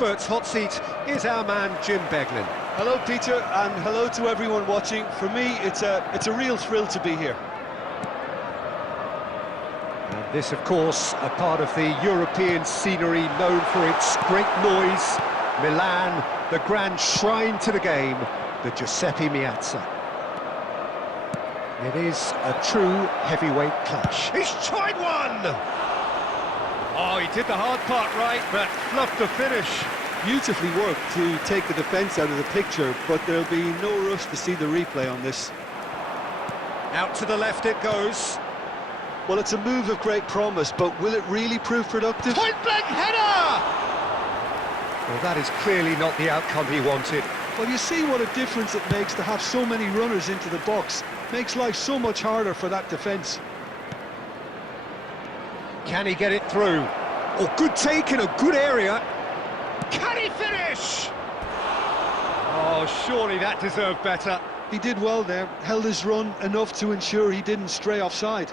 expert's hot seat is our man Jim Beglin. Hello, Peter, and hello to everyone watching. For me, it's a real thrill to be here. And this, of course, a part of the European scenery known for its great noise. Milan, the grand shrine to the game, the Giuseppe Meazza. It is a true heavyweight clash. He's tried one! Oh, he did the hard part right, but fluffed the finish. Beautifully worked to take the defence out of the picture, but there'll be no rush to see the replay on this. Out to the left it goes. Well, it's a move of great promise, but will it really prove productive? Point-blank header! Well, that is clearly not the outcome he wanted. Well, you see what a difference it makes to have so many runners into the box. Makes life so much harder for that defence. Can he get it through? Oh, good take in a good area. Can he finish? Oh, surely that deserved better. He did well there, held his run enough to ensure he didn't stray offside.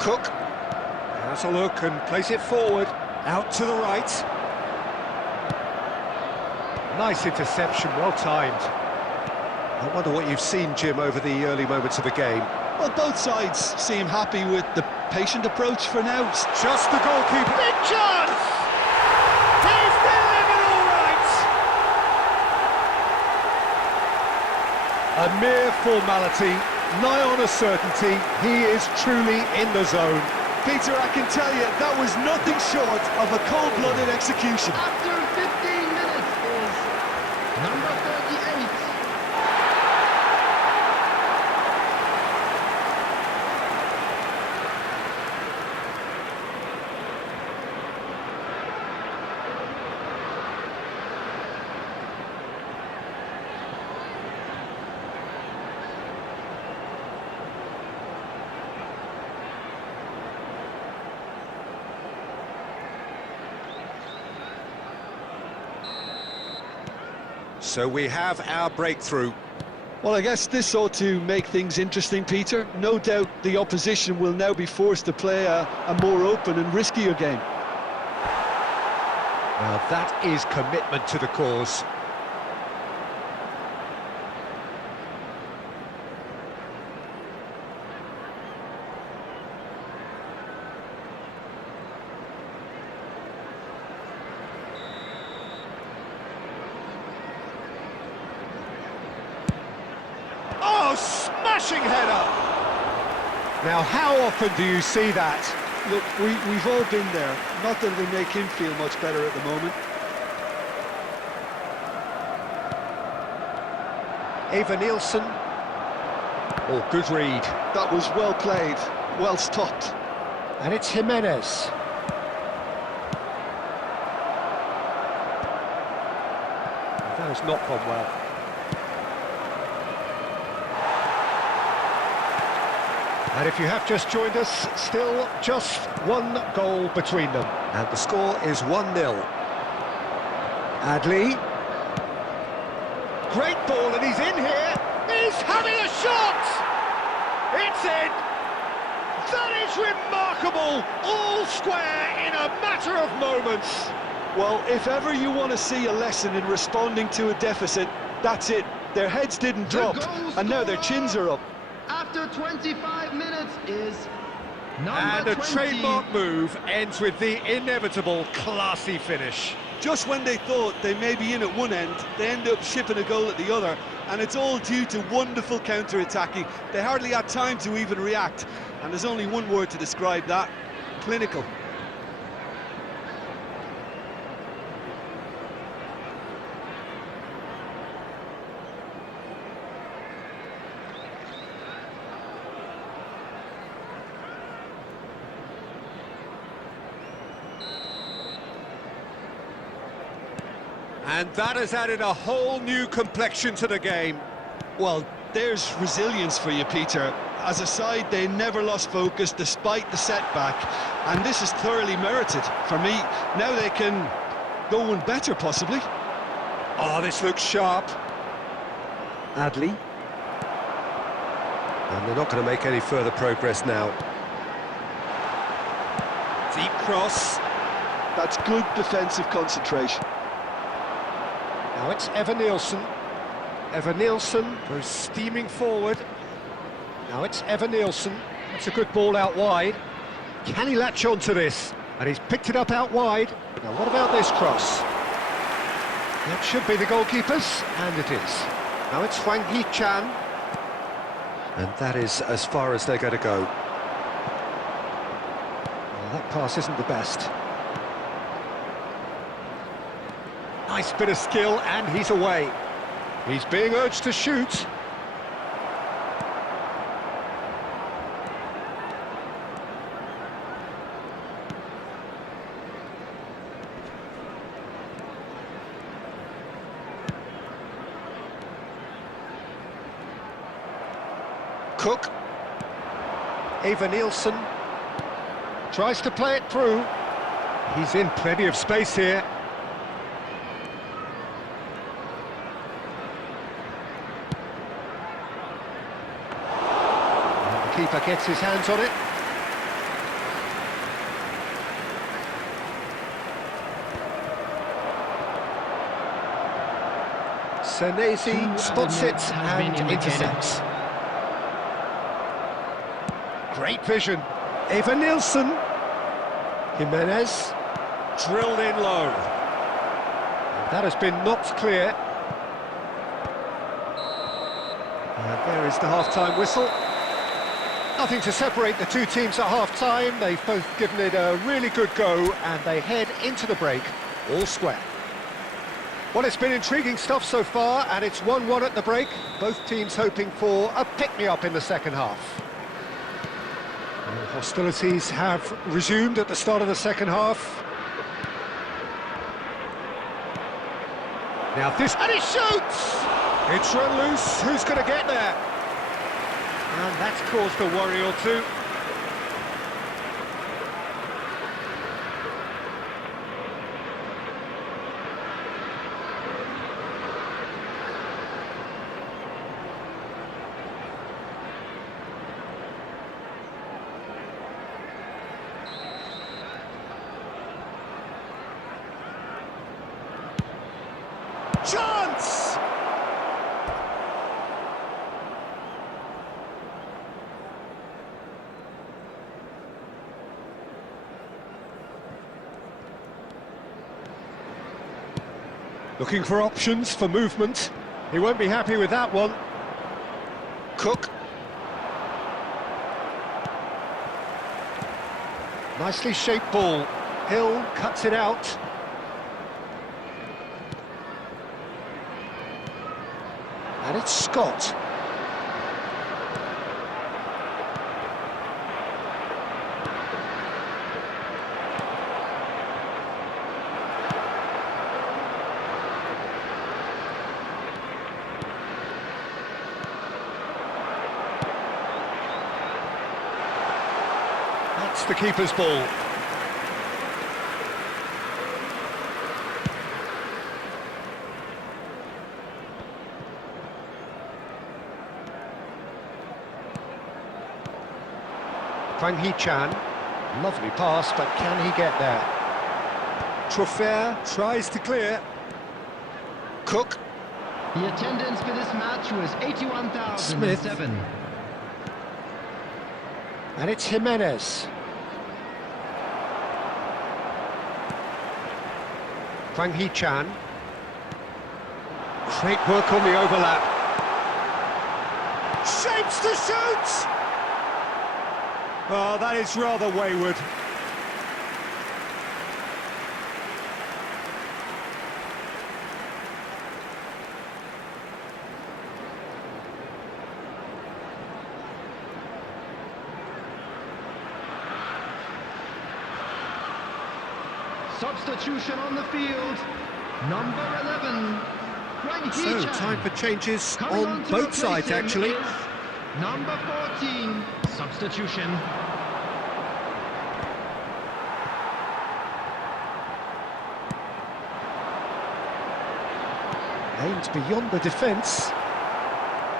Cook has a look and plays it forward, out to the right. Nice interception, well timed. I wonder what you've seen, Jim, over the early moments of the game. Well, both sides seem happy with the patient approach for now. Just the goalkeeper. Big chance! He's delivered all right! A mere formality. Nigh on a certainty, he is truly in the zone. Peter, I can tell you, that was nothing short of a cold-blooded execution. After 15 minutes is number 38. So we have our breakthrough. Well, I guess this ought to make things interesting, Peter. No doubt the opposition will now be forced to play a more open and riskier game. Now that is commitment to the cause. Oh, smashing header! Now, how often do you see that? Look, we've all been there. Not that it'll make him feel much better at the moment. Eva Nielsen. Oh, good read. That was well played, well stopped. And it's Jimenez. That has not gone well. And if you have just joined us, still just one goal between them. And the score is 1-0. Adley. Great ball, and he's in here. He's having a shot! It's in! That is remarkable! All square in a matter of moments. Well, if ever you want to see a lesson in responding to a deficit, that's it. Their heads didn't drop, and now their chins are up. After 25 minutes is number And a 20. trademark move ends with the inevitable classy finish. Just when they thought they may be in at one end, they end up shipping a goal at the other, and it's all due to wonderful counter-attacking. They hardly had time to even react, and there's only one word to describe that: clinical. And that has added a whole new complexion to the game. Well, There's resilience for you, Peter. As a side, they never lost focus despite the setback, and this is thoroughly merited. For me, now they can go one better, possibly. Oh, this looks sharp. Adley. And they're not going to make any further progress now. Deep cross. That's good defensive concentration. Now it's Evan-Nielsen. Evan-Nielsen goes steaming forward. Now it's Evan-Nielsen. That's a good ball out wide. Can he latch onto this? And he's picked it up out wide. Now what about this cross? That should be the goalkeeper's, and it is. Now it's Hwang Hee-chan. And that is as far as they're going to go. Well, that pass isn't the best. Nice bit of skill, and he's away. He's being urged to shoot. Cook. Evan-Nielsen tries to play it through. He's in plenty of space here. And the keeper gets his hands on it. Senesi spots it and intercepts. Great vision. Evan-Nielsen. Jimenez. Drilled in low. And that has been knocked clear. And there is the half-time whistle. Nothing to separate the two teams at half-time. They've both given it a really good go, and they head into the break all square. Well, it's been intriguing stuff so far, and it's 1-1 at the break. Both teams hoping for a pick-me-up in the second half. Hostilities have resumed at the start of the second half. Now this... And he shoots! It's run loose. Who's going to get there? And that's caused a worry or two. Chance! Looking for options for movement. He won't be happy with that one. Cook. Nicely shaped ball. Hill cuts it out. And it's Scott. That's the keeper's ball. Hwang Hee-chan, lovely pass, but can he get there? Trofer tries to clear. Cook. The attendance for this match was 81,007. And it's Jimenez. Hwang Hee-chan. Great work on the overlap. Shapes to shoot! Oh, that is rather wayward. Substitution on the field. Number 11. So, time for changes Coming on to both replace sides, him actually. is number 14, substitution. Aimed beyond the defence.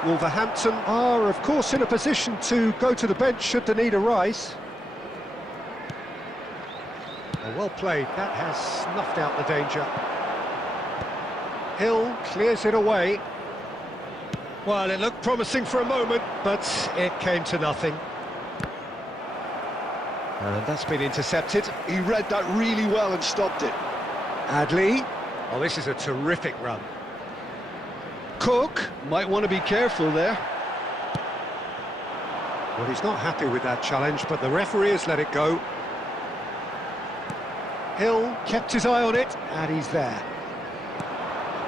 Wolverhampton are, of course, in a position to go to the bench should the need arise. Oh, well played. That has snuffed out the danger. Hill clears it away. Well, it looked promising for a moment, but it came to nothing. And that's been intercepted. He read that really well and stopped it. Adley. Oh, this is a terrific run. Cook. Might want to be careful there. Well, he's not happy with that challenge, but the referee has let it go. Hill kept his eye on it, and he's there.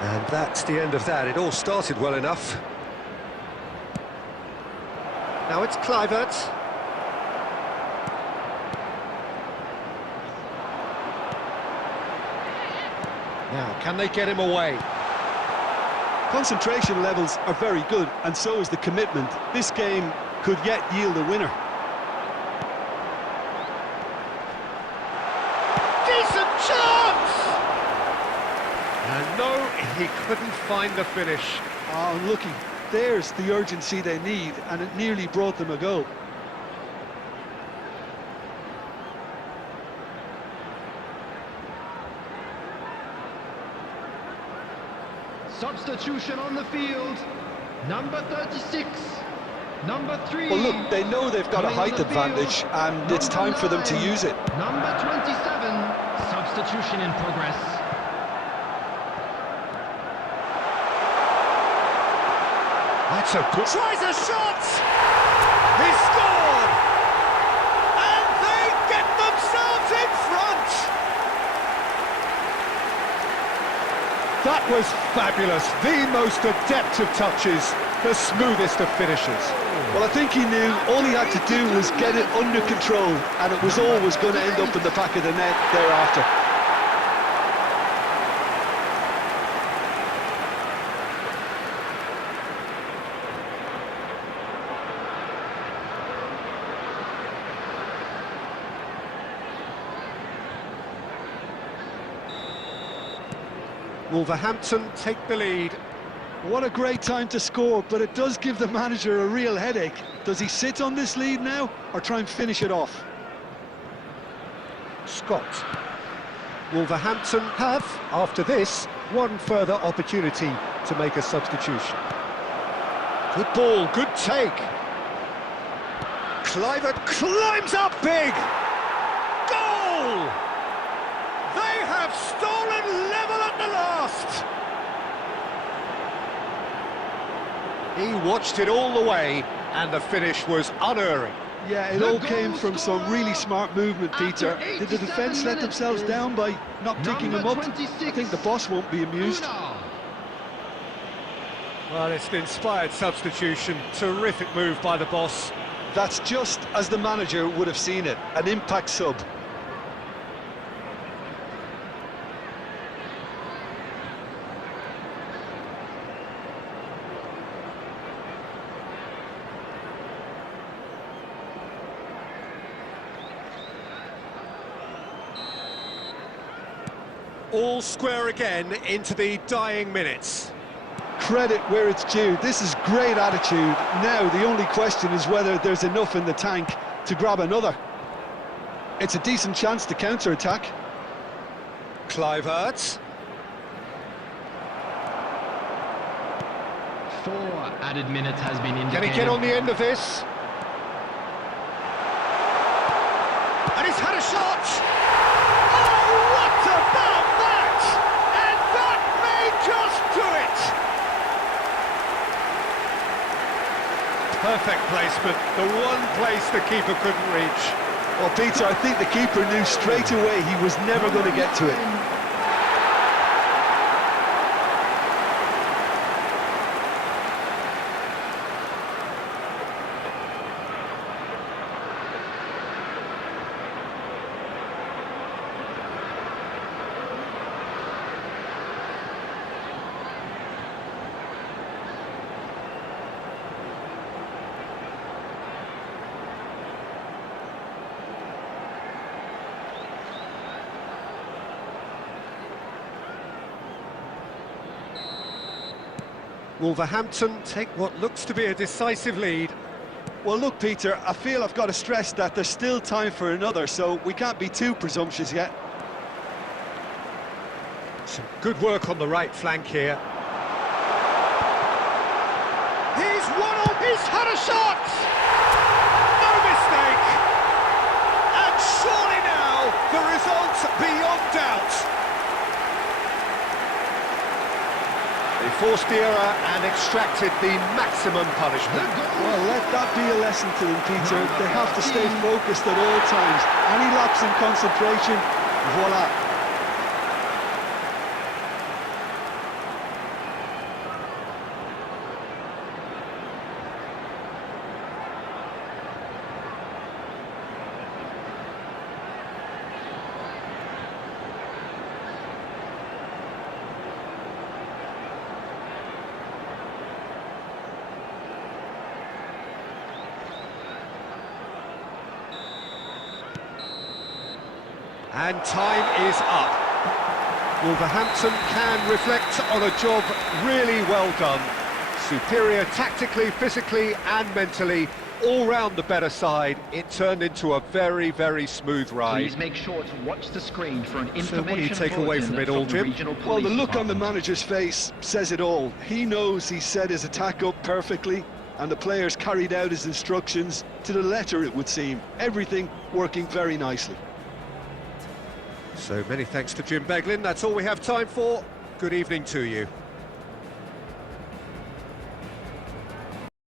And that's the end of that. It all started well enough. Now it's Kluivert. Now, can they get him away? Concentration levels are very good, and so is the commitment. This game could yet yield a winner. Decent chance! And no, he couldn't find the finish. Oh, unlucky. There's the urgency they need, and it nearly brought them a goal. Substitution on the field, number 36, number 3. Well, look, they know they've got a Coming on height the advantage, field, and it's time for them to 9, use it. Number 27, substitution in progress. That's a good... Tries a shot! He scored! And they get themselves in front! That was fabulous. The most adept of touches, the smoothest of finishes. Well, I think he knew all he had to do was get it under control, and it was always going to end up in the back of the net thereafter. Wolverhampton take the lead. What a great time to score, but it does give the manager a real headache. Does he sit on this lead now, or try and finish it off? Scott. Wolverhampton have, after this, one further opportunity to make a substitution. Good ball, good take. Kluivert climbs up big! Goal! They have stolen level at the last! He watched it all the way, and the finish was unerring. Yeah, it all came from some really smart movement, Peter. Did the defence let themselves down by not picking him up? I think the boss won't be amused. Well, it's an inspired substitution. Terrific move by the boss. That's just as the manager would have seen it, an impact sub. All square again into the dying minutes. Credit where it's due. This is great attitude. Now the only question is whether there's enough in the tank to grab another. It's a decent chance to counter-attack. Kluivert. 4 added minutes has been indicated. Can he get on the end of this? And he's had a shot! Oh, what about that? And that may just do it! Perfect placement, the one place the keeper couldn't reach. Well, Peter, I think the keeper knew straight away he was never going to get to it. Wolverhampton take what looks to be a decisive lead. Well, look, Peter, I feel I've got to stress that there's still time for another, so we can't be too presumptuous yet. Some good work on the right flank here. He's he's had a shot! No mistake! And surely now, the result beyond doubt. They forced the error and extracted the maximum punishment. Well, let that be a lesson to them, Peter. They have to stay focused at all times. Any lapse in concentration, voila. And time is up. Wolverhampton can reflect on a job really well done. Superior tactically, physically and mentally, all round the better side. It turned into a very, very smooth ride. Please make sure to watch the screen for an information. So what do you take away from it all, Jim? Well, the look on the manager's face says it all. He knows he set his attack up perfectly, and the players carried out his instructions to the letter, it would seem. Everything working very nicely. So many thanks to Jim Beglin. That's all we have time for. Good evening to you.